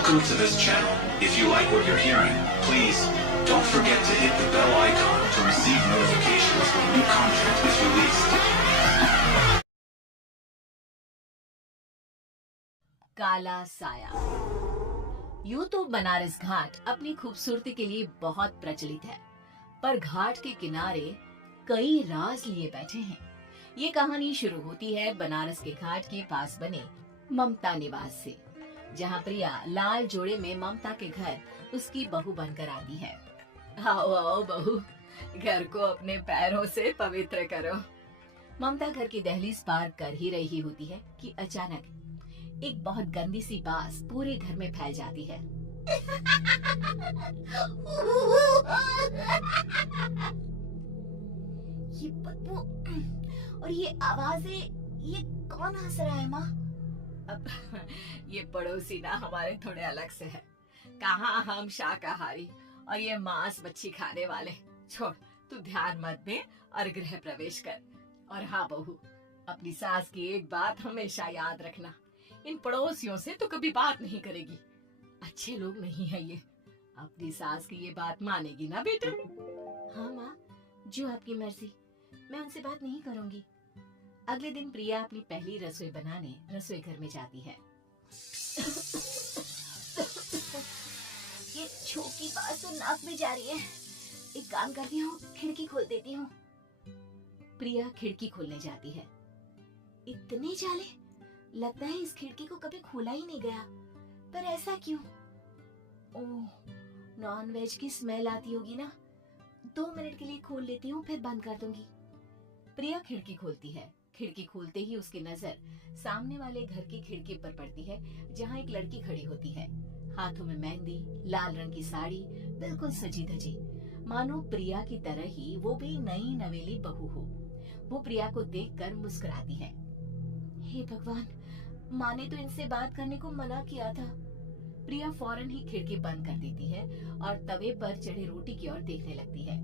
Welcome to this channel. If you like what you're hearing, please don't forget to hit the bell icon to receive notifications when new content is released. काला साया। यूं तो बनारस घाट अपनी खूबसूरती के लिए बहुत प्रचलित है, पर घाट के किनारे कई राज लिए बैठे हैं। ये कहानी शुरू होती है बनारस के घाट के पास बने ममता निवास से, जहाँ प्रिया लाल जोड़े में ममता के घर उसकी बहू बनकर आती है। आओ आओ बहू, घर को अपने पैरों से पवित्र करो। ममता घर की दहलीज पार कर ही रही होती है कि अचानक एक बहुत गंदी सी बास पूरे घर में फैल जाती है। ये बदबू और ये आवाजें, ये कौन हंस रहा है माँ? अब ये पड़ोसी ना हमारे थोड़े अलग से है। कहाँ हम शाकाहारी और ये मांस मच्छी खाने वाले। छोड़, तू ध्यान मत दे और गृह प्रवेश कर। और हाँ बहू, अपनी सास की एक बात हमेशा याद रखना, इन पड़ोसियों से तो कभी बात नहीं करेगी। अच्छे लोग नहीं है ये। अपनी सास की ये बात मानेगी ना बेटा? हाँ माँ, जो आपकी मर्जी, मैं उनसे बात नहीं करूंगी। अगले दिन प्रिया अपनी पहली रसोई बनाने रसोई घर में जाती है। ये छोटी बात तो नाक में जा रही है। एक काम करती हूँ, खिड़की खोल देती हूँ। प्रिया खिड़की खोलने जाती है। इतने जाले, लगता है इस खिड़की को कभी खोला ही नहीं गया। पर ऐसा क्यों? ओह, नॉनवेज की स्मेल आती होगी ना। 2 मिनट के लिए खोल लेती हूँ, फिर बंद कर दूंगी। प्रिया खिड़की खोलती है। खिड़की खोलते ही उसकी नजर सामने वाले घर की खिड़की पर पड़ती है, जहाँ एक लड़की खड़ी होती है। हाथों में मेहंदी, लाल रंग की साड़ी, बिल्कुल सजी धजी, मानो प्रिया की तरह ही वो भी नई नवेली बहू हो। वो प्रिया को देखकर मुस्कुराती है। हे भगवान, माँ ने तो इनसे बात करने को मना किया था। प्रिया फौरन ही खिड़की बंद कर देती है और तवे पर चढ़े रोटी की ओर देखने लगती है,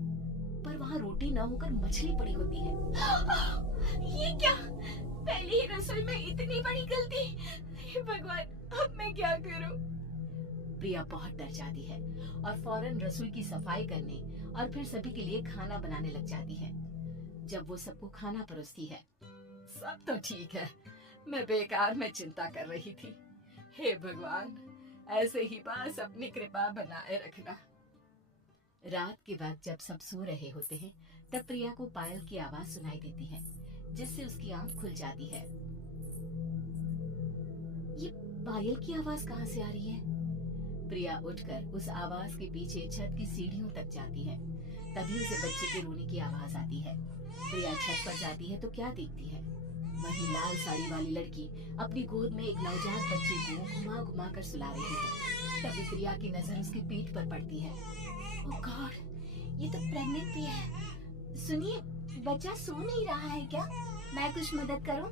पर वहाँ रोटी न होकर मछली पड़ी होती है। ये क्या? पहली ही रसोई में इतनी बड़ी गलती। हे भगवान, अब मैं क्या करूं? प्रिया बहुत डर जाती है और फौरन रसोई की सफाई करने और फिर सभी के लिए खाना बनाने लग जाती है। जब वो सबको खाना परोसती है, सब तो ठीक है, मैं बेकार में चिंता कर रही थी। हे भगवान, ऐसे ही बस अपनी कृपा बनाए रखना। रात के वक्त जब सब सो रहे होते हैं, तब प्रिया को पायल की आवाज सुनाई देती है, जिससे उसकी आंख खुल जाती है। ये पायल की आवाज कहाँ से आ रही है? प्रिया उठकर उस आवाज के पीछे छत की सीढ़ियों तक जाती है। तभी उसे बच्चे के रोने की आवाज आती है। प्रिया छत पर जाती है तो क्या देखती है? वही लाल साड़ी वाली लड़की अपनी गोद में एक नवजात बच्चे को घुमा घुमा कर सुला रही है। तभी प्रिया की नजर उसके पीठ पर पड़ती है। ओह गॉड, ये तो प्रेग्नेंट भी है। सुनिए, बच्चा सो नहीं रहा है क्या? मैं कुछ मदद करूं?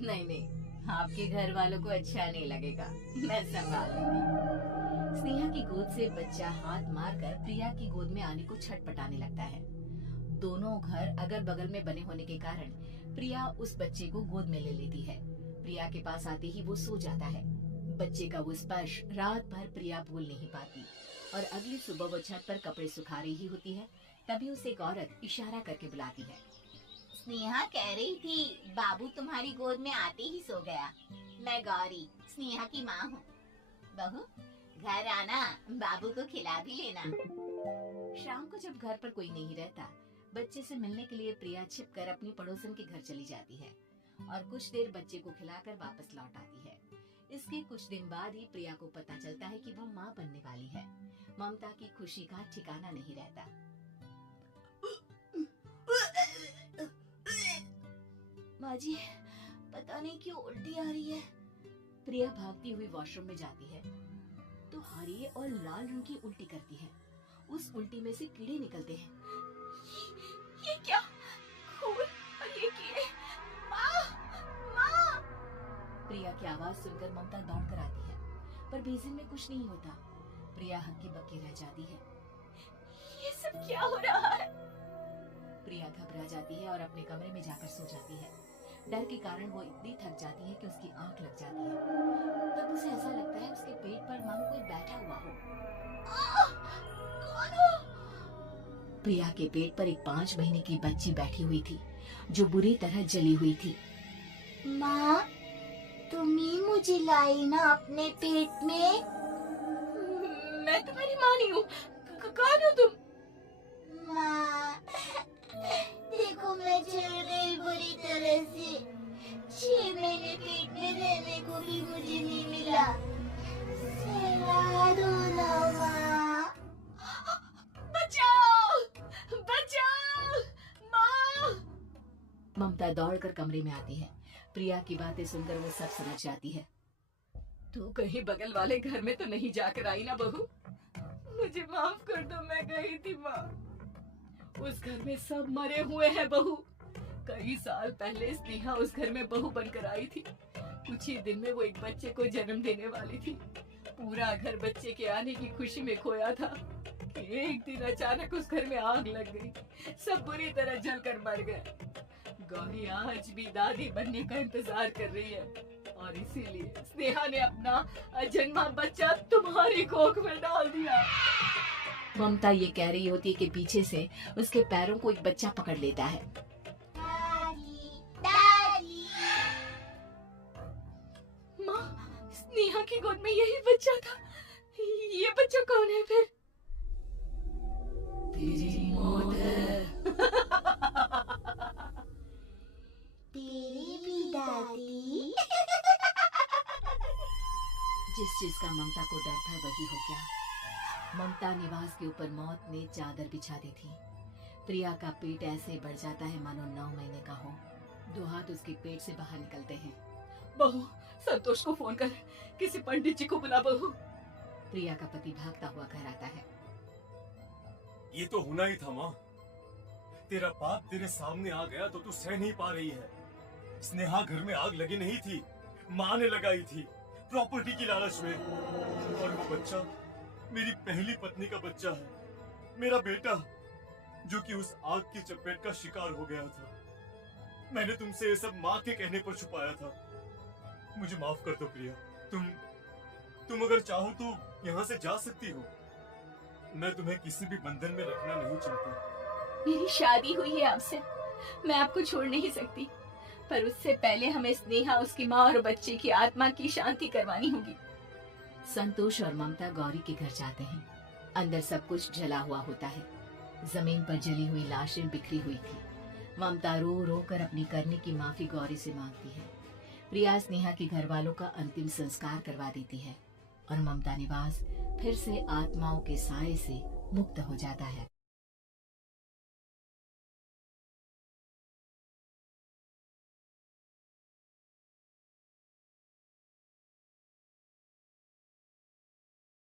नहीं नहीं, आपके घर वालों को अच्छा नहीं लगेगा, मैं संभाल लूंगी। स्नेहा की गोद से बच्चा हाथ मारकर प्रिया की गोद में आने को छटपटाने लगता है। दोनों घर अगल बगल में बने होने के कारण प्रिया उस बच्चे को गोद में ले लेती है। प्रिया के पास आते ही वो सो जाता है। बच्चे का वो स्पर्श रात भर प्रिया भूल नहीं पाती और अगली सुबह वो छत पर कपड़े सुखा रही होती है। तभी उसे एक औरत इशारा करके बुलाती है। स्नेहा कह रही थी बाबू तुम्हारी गोद में आते ही सो गया। मैं गौरी, स्नेहा की माँ हूँ। बहू, घर आना, बाबू को खिला भी लेना। शाम को जब घर पर कोई नहीं रहता, बच्चे से मिलने के लिए प्रिया छिपकर अपनी पड़ोसन के घर चली जाती है और कुछ देर बच्चे को खिलाकर वापस लौट आती है। इसके कुछ दिन बाद ही प्रिया को पता चलता है कि वो माँ बनने वाली है। ममता की खुशी का ठिकाना नहीं रहता। माँ जी, पता नहीं क्यों उल्टी आ रही है। प्रिया भागती हुई वॉशरूम में जाती है तो हरी और लाल रंग की उल्टी करती है। उस उल्टी में से कीड़े निकलते हैं। ये क्या? खून और ये कीड़े! माँ! माँ! प्रिया की आवाज सुनकर ममता दौड़कर आती है, पर बेसिन में कुछ नहीं होता। प्रिया हक्की बक्की रह जाती है। ये सब क्या हो रहा है? प्रिया घबरा जाती है और अपने कमरे में जाकर सो जाती है। डर के कारण वो इतनी थक जाती है कि उसकी आंख लग जाती है। तब उसे ऐसा लगता है उसके पेट पर मानो प्रिया के पेट पर एक 5 महीने की बच्ची बैठी हुई थी जो बुरी तरह जली हुई थी। माँ, तुम ही मुझे लाई ना अपने पेट में? मैं तुम्हारी माँ नहीं हूँ। कौन हो तुम? माँ, देखो मैं जल गई बुरी तरह से। 6 महीने पेट में रहने को भी मुझे नहीं मिला। सहला दो ना माँ। बचाओ! बचाओ! माँ! ममता दौड़कर कमरे में आती है। प्रिया की बातें सुनकर वो सब समझ जाती है। तू कहीं बगल वाले घर में तो नहीं जाकर आई ना बहू? मुझे माफ कर दो, मैं गई थी माँ। उस घर में सब मरे हुए हैं बहू। कई साल पहले स्नेहा उस घर में बहू बनकर आई थी। कुछ ही दिन में वो एक बच्चे को जन्म देने वाली थी। पूरा घर बच्चे के आने की खुशी में खोया था कि एक दिन अचानक उस घर में आग लग गई। सब बुरी तरह जलकर मर गए। गौरी आज भी दादी बनने का इंतजार कर रही है और इसीलिए स्नेहा ने अपना अजन्मा बच्चा तुम्हारी कोख में डाल दिया। ममता ये कह रही होती है कि पीछे से उसके पैरों को एक बच्चा पकड़ लेता है। दादी, दादी। माँ, स्नेहा की गोद में यही बच्चा था। ये बच्चा कौन है फिर? तेरी मौत है। तेरी भी दादी। जिस चीज का ममता को डर था वही हो गया। ममता निवास के ऊपर मौत ने चादर बिछा दी थी। प्रिया का पेट ऐसे बढ़ जाता है मानो 9 महीने का हो। 2 हाथ उसके पेट से बाहर निकलते हैं। बहू, संतोष को फोन कर, किसी पंडित जी को बुला बहू। प्रिया का पति भागता हुआ घर आता है। ये तो होना ही था माँ। तेरा पाप तेरे सामने आ गया तो तू सह नहीं पा रही है। स्नेहा घर में आग लगी नहीं थी, माँ ने लगाई थी, प्रॉपर्टी की लालच में। और वो बच्चा मेरी पहली पत्नी का बच्चा है, मेरा बेटा, जो कि उस आग की चपेट का शिकार हो गया था। मैंने तुमसे ये सब माँ के कहने पर छुपाया था। मुझे माफ कर दो प्रिया। तुम अगर चाहो तो यहाँ से जा सकती हो। मैं तुम्हें किसी भी बंधन में रखना नहीं चाहता। मेरी शादी हुई है आपसे, मैं आपको छोड़ नहीं सकती, पर उससे पहले हमें स्नेहा, उसकी माँ और बच्चे की आत्मा की शांति करवानी होगी। संतोष और ममता गौरी के घर जाते हैं। अंदर सब कुछ जला हुआ होता है। जमीन पर जली हुई लाशें बिखरी हुई थी। ममता रो रो कर अपनी करने की माफी गौरी से मांगती है। प्रिया स्नेहा के घर वालों का अंतिम संस्कार करवा देती है और ममता निवास फिर से आत्माओं के साए से मुक्त हो जाता है।